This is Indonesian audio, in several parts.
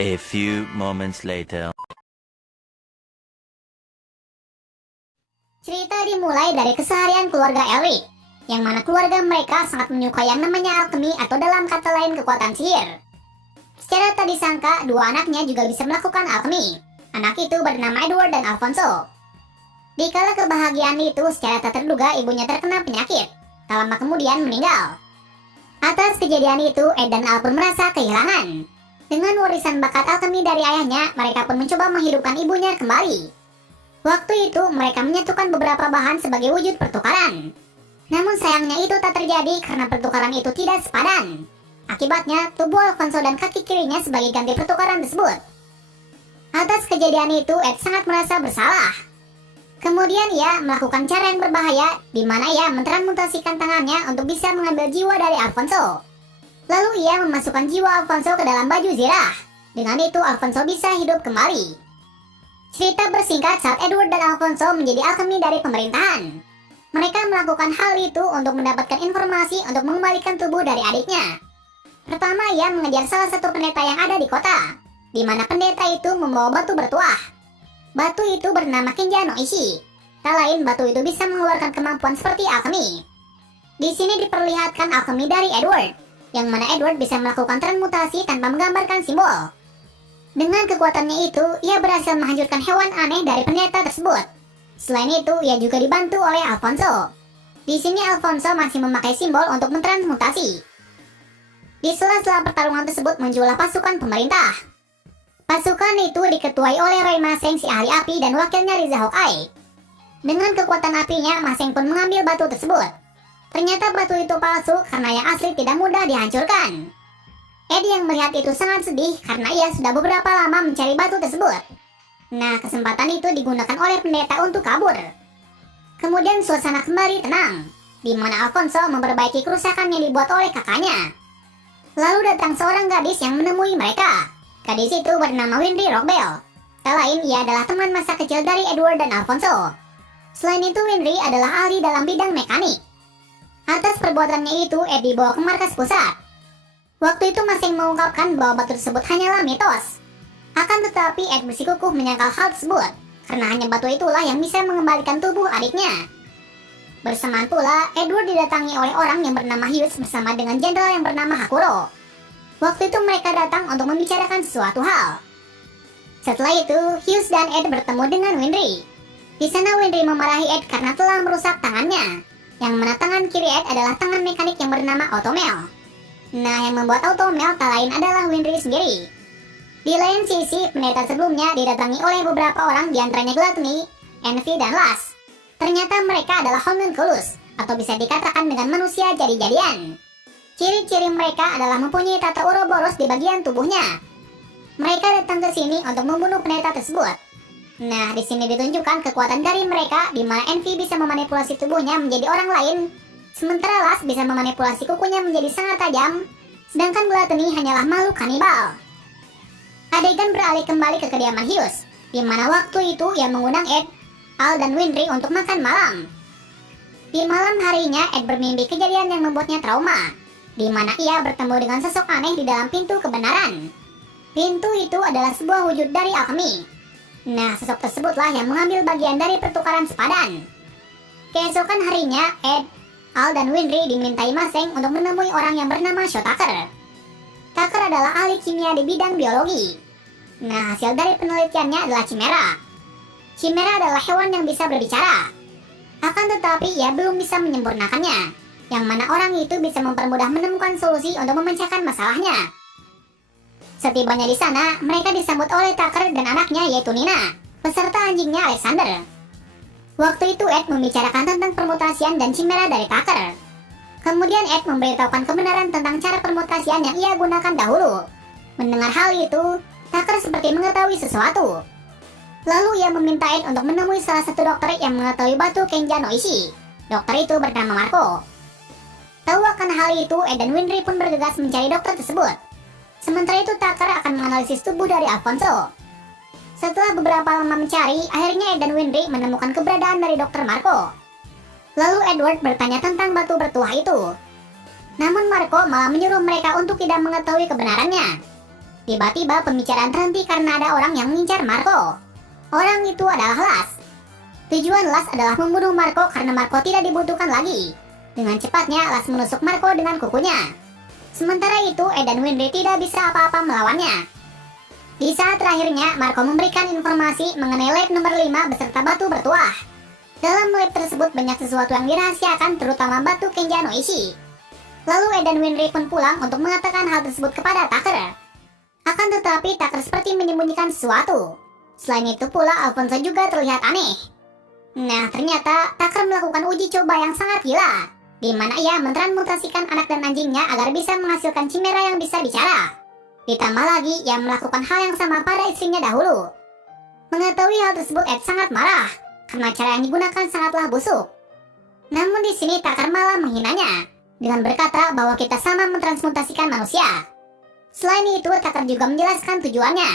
A few moments later. Cerita dimulai dari keseharian keluarga Elric, yang mana keluarga mereka sangat menyukai yang namanya alkemi atau dalam kata lain kekuatan sihir. Secara tak disangka, dua anaknya juga bisa melakukan alkemi. Anak itu bernama Edward dan Alfonso. Di kala kebahagiaan itu, secara tak terduga ibunya terkena penyakit. Tak lama kemudian meninggal. Atas kejadian itu, Ed dan Al pun merasa kehilangan. Dengan warisan bakat alkemi dari ayahnya, mereka pun mencoba menghidupkan ibunya kembali. Waktu itu, mereka menyatukan beberapa bahan sebagai wujud pertukaran. Namun sayangnya itu tak terjadi karena pertukaran itu tidak sepadan. Akibatnya, tubuh Alfonso dan kaki kirinya sebagai ganti pertukaran tersebut. Atas kejadian itu, Ed sangat merasa bersalah. Kemudian ia melakukan cara yang berbahaya, di mana ia mentransmutasikan tangannya untuk bisa mengambil jiwa dari Alfonso. Lalu ia memasukkan jiwa Alfonso ke dalam baju zirah. Dengan itu, Alfonso bisa hidup kembali. Cerita bersingkat saat Edward dan Alfonso menjadi alkemi dari pemerintahan. Mereka melakukan hal itu untuk mendapatkan informasi untuk mengembalikan tubuh dari adiknya. Pertama, ia mengejar salah satu pendeta yang ada di kota, di mana pendeta itu membawa batu bertuah. Batu itu bernama Kenja no Ishi. Tak lain, batu itu bisa mengeluarkan kemampuan seperti alkemi. Di sini diperlihatkan alkemi dari Edward, yang mana Edward bisa melakukan transmutasi tanpa menggambarkan simbol. Dengan kekuatannya itu, ia berhasil menghancurkan hewan aneh dari pendeta tersebut. Selain itu, ia juga dibantu oleh Alfonso. Di sini Alfonso masih memakai simbol untuk mentransmutasi. Di sela-sela pertarungan tersebut muncullah pasukan pemerintah. Pasukan itu diketuai oleh Roy Maseng si ahli api dan wakilnya Riza Hawkeye. Dengan kekuatan apinya, Maseng pun mengambil batu tersebut. Ternyata batu itu palsu karena yang asli tidak mudah dihancurkan. Ed yang melihat itu sangat sedih karena ia sudah beberapa lama mencari batu tersebut. Nah, kesempatan itu digunakan oleh pendeta untuk kabur. Kemudian suasana kembali tenang, di mana Alfonso memperbaiki kerusakan yang dibuat oleh kakaknya. Lalu datang seorang gadis yang menemui mereka. Gadis itu bernama Winry Rockbell. Tak lain, ia adalah teman masa kecil dari Edward dan Alfonso. Selain itu, Winry adalah ahli dalam bidang mekanik. Atas perbuatannya itu, Ed dibawa ke markas pusat. Waktu itu Maseng mengungkapkan bahwa batu tersebut hanyalah mitos. Akan tetapi Ed bersikukuh menyangkal hal tersebut, karena hanya batu itulah yang bisa mengembalikan tubuh adiknya. Bersamaan pula, Edward didatangi oleh orang yang bernama Hughes bersama dengan jenderal yang bernama Hakuro. Waktu itu mereka datang untuk membicarakan sesuatu hal. Setelah itu, Hughes dan Ed bertemu dengan Winry. Di sana Winry memarahi Ed karena telah merusak tangannya, yang mana tangan kiri Ed adalah tangan mekanik yang bernama Automel. Nah, yang membuat Automel tak lain adalah Winry sendiri. Di lain sisi, pendeta sebelumnya didatangi oleh beberapa orang diantaranya Gluttony, Envy, dan Lust. Ternyata mereka adalah homunculus, atau bisa dikatakan dengan manusia jadi-jadian. Ciri-ciri mereka adalah mempunyai tata Ouroboros di bagian tubuhnya. Mereka datang ke sini untuk membunuh pendeta tersebut. Nah, di sini ditunjukkan kekuatan dari mereka, di mana Envy bisa memanipulasi tubuhnya menjadi orang lain, sementara Lust bisa memanipulasi kukunya menjadi sangat tajam, sedangkan Gluttony hanyalah makhluk kanibal. Adegan beralih kembali ke kediaman Hughes, di mana waktu itu ia mengundang Ed, Al, dan Winry untuk makan malam. Di malam harinya, Ed bermimpi kejadian yang membuatnya trauma, di mana ia bertemu dengan sosok aneh di dalam pintu kebenaran. Pintu itu adalah sebuah wujud dari alkemi. Nah, sosok tersebutlah yang mengambil bagian dari pertukaran sepadan. Keesokan harinya, Ed, Al, dan Winry dimintai Maseng untuk menemui orang yang bernama Sho Tucker. Tucker adalah ahli kimia di bidang biologi. Nah, hasil dari penelitiannya adalah chimera. Chimera adalah hewan yang bisa berbicara. Akan tetapi ia belum bisa menyempurnakannya, yang mana orang itu bisa mempermudah menemukan solusi untuk memecahkan masalahnya. Setibanya di sana, mereka disambut oleh Tucker dan anaknya yaitu Nina, beserta anjingnya Alexander. Waktu itu Ed membicarakan tentang permutasian dan chimera dari Tucker. Kemudian Ed memberitahukan kebenaran tentang cara permutasian yang ia gunakan dahulu. Mendengar hal itu, Tucker seperti mengetahui sesuatu. Lalu ia meminta Ed untuk menemui salah satu dokter yang mengetahui batu Kenja no Ishi. Dokter itu bernama Marco. Tahu akan hal itu, Ed dan Winry pun bergegas mencari dokter tersebut. Sementara itu Tucker akan menganalisis tubuh dari Alfonso. Setelah beberapa lama mencari, akhirnya Ed dan Winry menemukan keberadaan dari Dr. Marco. Lalu Edward bertanya tentang batu bertuah itu. Namun Marco malah menyuruh mereka untuk tidak mengetahui kebenarannya. Tiba-tiba pembicaraan terhenti karena ada orang yang mengincar Marco. Orang itu adalah Las. Tujuan Las adalah membunuh Marco karena Marco tidak dibutuhkan lagi. Dengan cepatnya Las menusuk Marco dengan kukunya. Sementara itu Ed dan Winry tidak bisa apa-apa melawannya. Di saat terakhirnya Marco memberikan informasi mengenai lab nomor 5 beserta batu bertuah. Dalam lab tersebut banyak sesuatu yang dirahasiakan, terutama batu Kenja no Ishi. Lalu Ed dan Winry pun pulang untuk mengatakan hal tersebut kepada Tucker. Akan tetapi Tucker seperti menyembunyikan sesuatu. Selain itu pula Alfonso juga terlihat aneh. Nah, ternyata Tucker melakukan uji coba yang sangat gila, di mana ia mentransmutasikan anak dan anjingnya agar bisa menghasilkan chimera yang bisa bicara. Ditambah lagi, ia melakukan hal yang sama pada istrinya dahulu. Mengetahui hal tersebut, Ed sangat marah karena cara yang digunakan sangatlah busuk. Namun di sini Tucker malah menghinanya dengan berkata bahwa kita sama mentransmutasikan manusia. Selain itu, Tucker juga menjelaskan tujuannya,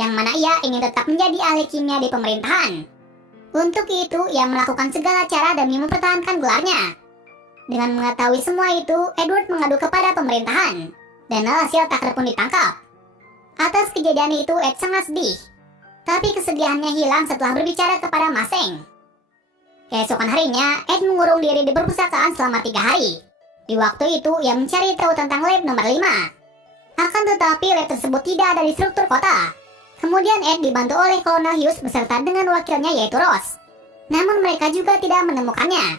yang mana ia ingin tetap menjadi ahli kimia di pemerintahan. Untuk itu, ia melakukan segala cara demi mempertahankan gelarnya. Dengan mengetahui semua itu, Edward mengadu kepada pemerintahan, dan alhasil Tucker pun ditangkap. Atas kejadian itu, Ed sangat sedih, tapi kesedihannya hilang setelah berbicara kepada Maseng. Keesokan harinya, Ed mengurung diri di perpustakaan selama 3 hari. Di waktu itu, ia mencari tahu tentang lab nomor 5. Akan tetapi, lab tersebut tidak ada di struktur kota. Kemudian Ed dibantu oleh Kolonel Hughes beserta dengan wakilnya yaitu Ross. Namun mereka juga tidak menemukannya.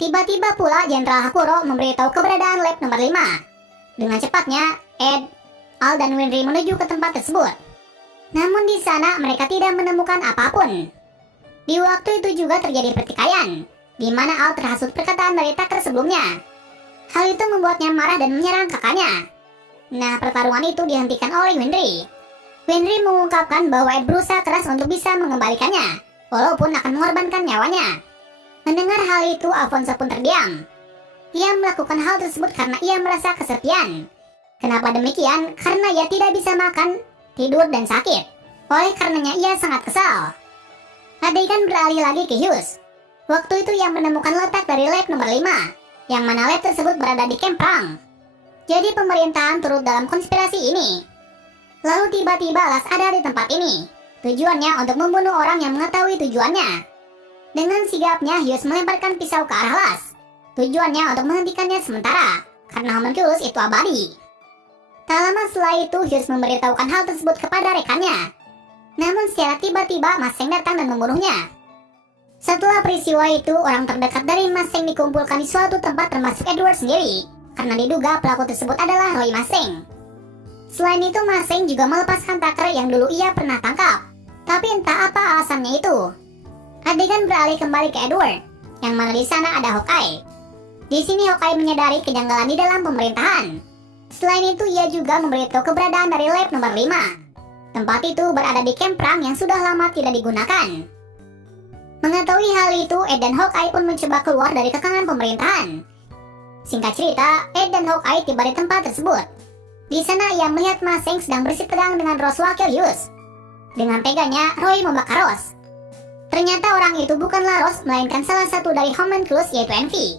Tiba-tiba pula Jenderal Hakuro memberitahu keberadaan lab nomor 5. Dengan cepatnya, Ed, Al, dan Winry menuju ke tempat tersebut. Namun di sana mereka tidak menemukan apapun. Di waktu itu juga terjadi pertikaian, di mana Al terhasut perkataan dari Tucker sebelumnya. Hal itu membuatnya marah dan menyerang kakaknya. Nah, pertarungan itu dihentikan oleh Winry. Winry mengungkapkan bahwa Ed berusaha keras untuk bisa mengembalikannya, walaupun akan mengorbankan nyawanya. Mendengar hal itu, Alfonso pun terdiam. Ia melakukan hal tersebut karena ia merasa kesepian. Kenapa demikian? Karena ia tidak bisa makan, tidur, dan sakit. Oleh karenanya ia sangat kesal. Adegan beralih lagi ke Hughes. Waktu itu ia menemukan letak dari lab nomor 5, yang mana lab tersebut berada di kamp perang. Jadi pemerintahan turut dalam konspirasi ini. Lalu tiba-tiba Las ada di tempat ini. Tujuannya untuk membunuh orang yang mengetahui tujuannya. Dengan sigapnya Hughes melemparkan pisau ke arah Las. Tujuannya untuk menghentikannya sementara, karena homunculus itu abadi. Tak lama setelah itu Hughes memberitahukan hal tersebut kepada rekannya. Namun secara tiba-tiba Maseng datang dan membunuhnya. Setelah peristiwa itu, orang terdekat dari Maseng dikumpulkan di suatu tempat termasuk Edward sendiri, karena diduga pelaku tersebut adalah Roy Maseng. Selain itu, Maseng juga melepaskan Tucker yang dulu ia pernah tangkap. Tapi entah apa alasannya itu. Adegan beralih kembali ke Edward, yang mana di sana ada Hawkeye. Di sini Hawkeye menyadari kejanggalan di dalam pemerintahan. Selain itu, ia juga memberitahu keberadaan dari lab nomor 5. Tempat itu berada di kamp perang yang sudah lama tidak digunakan. Mengetahui hal itu, Ed dan Hawkeye pun mencoba keluar dari kekangan pemerintahan. Singkat cerita, Ed dan Hawkeye tiba di tempat tersebut. Di sana ia melihat Maseng sedang bersih tegang dengan Ross wakil Hughes. Dengan teganya, Roy membakar Ross. Ternyata orang itu bukanlah Ross, melainkan salah satu dari homunculus yaitu Envy.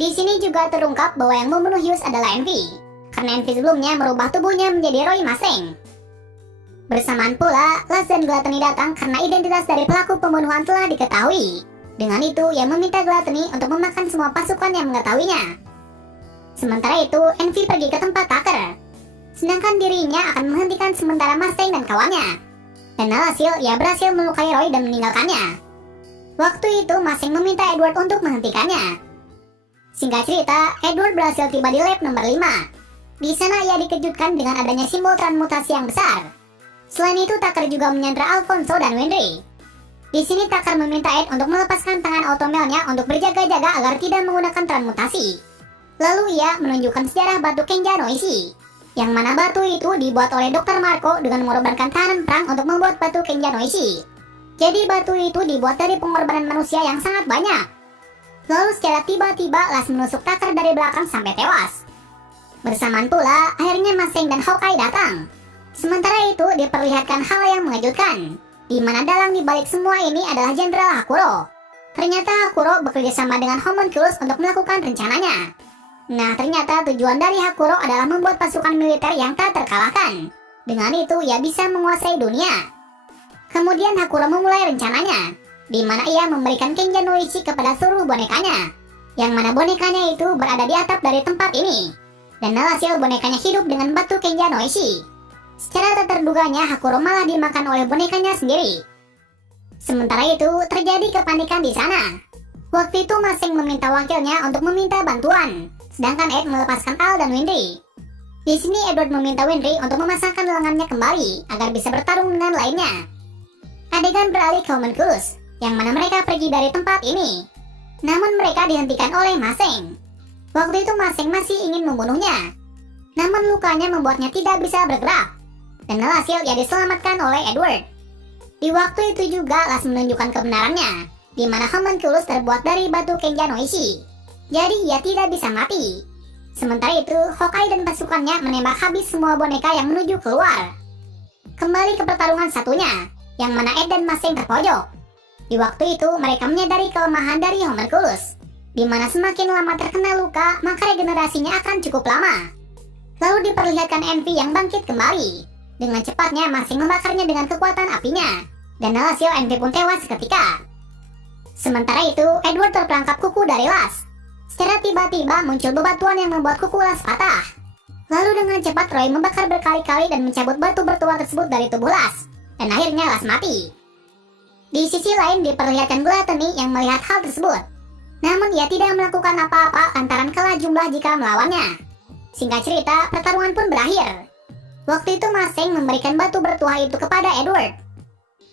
Di sini juga terungkap bahwa yang membunuh Hughes adalah Envy, karena Envy sebelumnya merubah tubuhnya menjadi Roy Maseng. Bersamaan pula, Las dan Gluttony datang karena identitas dari pelaku pembunuhan telah diketahui. Dengan itu, ia meminta Gluttony untuk memakan semua pasukan yang mengetahuinya. Sementara itu, Envy pergi ke tempat Tucker. Sedangkan dirinya akan menghentikan sementara Maseng dan kawannya. Dan alhasil, ia berhasil melukai Roy dan meninggalkannya. Waktu itu, Maseng meminta Edward untuk menghentikannya. Singkat cerita, Edward berhasil tiba di lab nomor 5. Di sana ia dikejutkan dengan adanya simbol transmutasi yang besar. Selain itu, Tucker juga menyandra Alfonso dan Winry. Di sini Tucker meminta Ed untuk melepaskan tangan automelnya untuk berjaga-jaga agar tidak menggunakan transmutasi. Lalu ia menunjukkan sejarah batu Kenja no Ishi, yang mana batu itu dibuat oleh Dr. Marco dengan mengorbankan tahanan perang untuk membuat batu Kenja no Ishi. Jadi batu itu dibuat dari pengorbanan manusia yang sangat banyak. Lalu secara tiba-tiba Las menusuk Tucker dari belakang sampai tewas. Bersamaan pula, akhirnya Maseng dan Hawkeye datang. Sementara itu diperlihatkan hal yang mengejutkan, di mana dalang dibalik semua ini adalah Jenderal Hakuro. Ternyata Hakuro bekerja sama dengan homunculus untuk melakukan rencananya. Nah, ternyata tujuan dari Hakuro adalah membuat pasukan militer yang tak terkalahkan. Dengan itu, ia bisa menguasai dunia. Kemudian Hakuro memulai rencananya, di mana ia memberikan Kenja Noishi kepada seluruh bonekanya, yang mana bonekanya itu berada di atap dari tempat ini. Dan alhasil bonekanya hidup dengan batu Kenja Noishi. Secara tak terduganya, Hakuro malah dimakan oleh bonekanya sendiri. Sementara itu, terjadi kepanikan di sana. Waktu itu Maseng meminta wakilnya untuk meminta bantuan, sedangkan Ed melepaskan Al dan Winry. Di sini Edward meminta Winry untuk memasangkan lengannya kembali agar bisa bertarung dengan lainnya. Adegan beralih ke Homunculus, yang mana mereka pergi dari tempat ini. Namun mereka dihentikan oleh Maseng. Waktu itu Maseng masih ingin membunuhnya. Namun lukanya membuatnya tidak bisa bergerak. Dan alhasil ia diselamatkan oleh Edward. Di waktu itu juga Las menunjukkan kebenarannya, di mana Homunculus terbuat dari batu Kenja Noishi. Jadi ia tidak bisa mati. Sementara itu, Hawkeye dan pasukannya menembak habis semua boneka yang menuju keluar. Kembali ke pertarungan satunya, yang mana Ed dan Maseng terpojok. Di waktu itu, mereka menyadari kelemahan dari Homunculus, di mana semakin lama terkena luka, maka regenerasinya akan cukup lama. Lalu diperlihatkan Envy yang bangkit kembali. Dengan cepatnya, Maseng membakarnya dengan kekuatan apinya, dan alhasil Envy pun tewas seketika. Sementara itu, Edward terperangkap kuku dari Las. Secara tiba-tiba muncul bebatuan yang membuat kuku Las patah. Lalu dengan cepat Roy membakar berkali-kali dan mencabut batu bertuah tersebut dari tubuh Las, dan akhirnya Las mati. Di sisi lain diperlihatkan Gluttony yang melihat hal tersebut. Namun ia tidak melakukan apa-apa lantaran kalah jumlah jika melawannya. Singkat cerita, pertarungan pun berakhir. Waktu itu Maseng memberikan batu bertuah itu kepada Edward.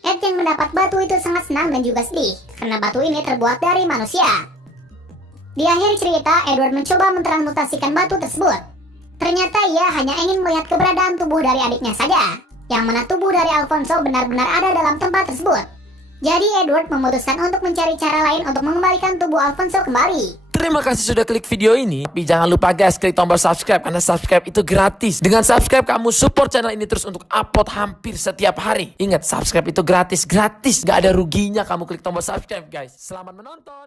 Ed yang mendapat batu itu sangat senang dan juga sedih, karena batu ini terbuat dari manusia. Di akhir cerita, Edward mencoba mentransmutasikan batu tersebut. Ternyata ia hanya ingin melihat keberadaan tubuh dari adiknya saja, yang mana tubuh dari Alfonso benar-benar ada dalam tempat tersebut. Jadi Edward memutuskan untuk mencari cara lain untuk mengembalikan tubuh Alfonso kembali. Terima kasih sudah klik video ini. Tapi jangan lupa guys, klik tombol subscribe karena subscribe itu gratis. Dengan subscribe kamu support channel ini terus untuk upload hampir setiap hari. Ingat, subscribe itu gratis. Gak ada ruginya kamu klik tombol subscribe guys. Selamat menonton.